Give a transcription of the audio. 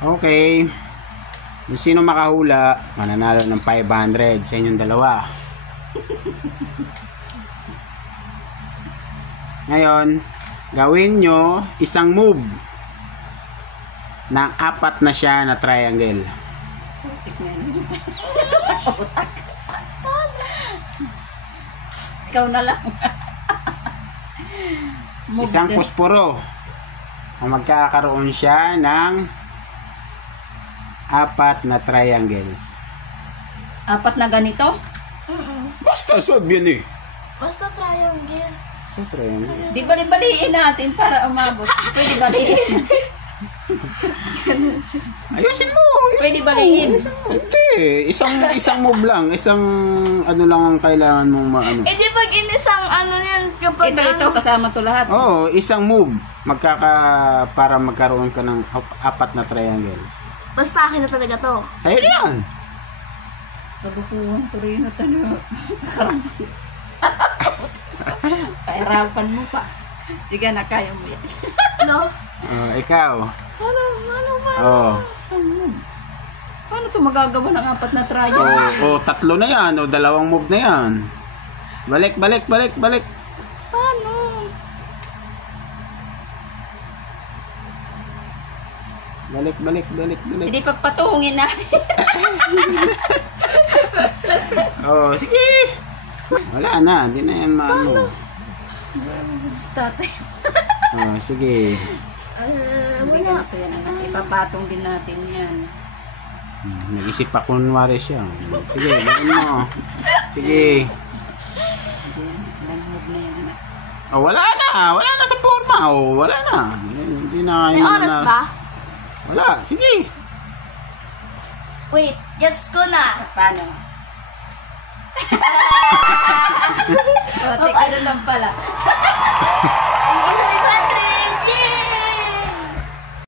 Okay. Kung sino makahula, mananalo ng 500 sa inyong dalawa. Ngayon, gawin nyo isang move ng 4 na siya na triangle. Ikaw na lang. Isang posporo. Magkakaroon siya ng 4 na triangles. 4 na ganito? Basta sod yan eh. Basta triangle. Sa triangle. Di bali-baliin natin para umabot. Pwede baliin. Ayusin mo. Pwede baliin. Hindi. Isang move lang. Isang ano lang ang kailangan mong maano. Eh di pag inisang ano yan kapag Ito kasama to lahat. Oo, isang move. Para magkaroon ka ng 4 na triangle. Basta akin na talaga to. Sa'yo na yan. Kabukuhan ko rin at ano. Pairapan mo pa. Sige na, kaya mo yan. No? Ikaw. Ano ba? Oo. Saan? Paano ito magagawa ng 4 na triangle? O 3 na yan. O 2 move na yan. Balik. Paano? Balik. Hindi pagpatungin natin. Oh, sige. Wala na. Hindi na yan maano. Start. Oh, sige. Hindi ganito yan, anak. Ipapatong din natin yan. Nag-isip pa kunwari siya. Sige, gawin mo. Sige. Ilang move na yan, anak. Oh, wala na sa forma. Oh, wala na. Hindi na. May oras ba? Wala. Sige. Wait, gets ko na. Paano? Teka, ano lang pala.